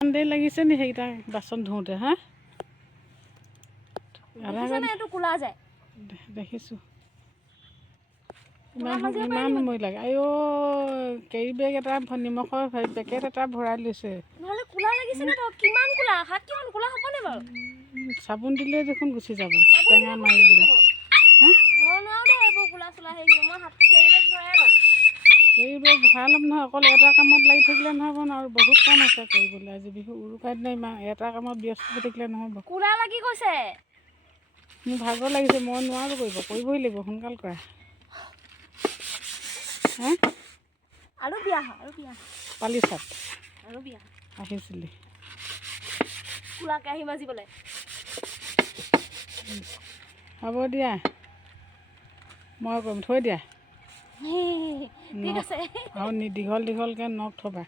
দেৰি লাগিছে নি সেইকেইটা বাচন ধুওঁতে হা দেখিছোঁ ইমান সময় লাগে আইঅ কেৰি বেগ এটা নিমখৰ পেকেট এটা ভৰাই লৈছে চাবোন দিলে দেখোন গুচি যাব টেঙা মাৰি দিলে কেৰি বেগ ভৰাই ল'ম নহয় অকল এটা কামত লাগি থাকিলে নহ'ব ন আৰু বহুত কাম আছে কৰিবলৈ আজি বিহু উৰুকাৰ দিনা ইমান এটা কামত ব্যস্ত হৈ থাকিলে নহ'ব মোৰ ভাগৰ লাগিছে মই নোৱাৰোঁ কৰিবই লাগিব সোনকাল কৰা হা পালি চাত আহিছিলি হ'ব দিয়া মই কৰিম থৈ দিয়া আৰু দীঘল দীঘলকৈ নখ থবা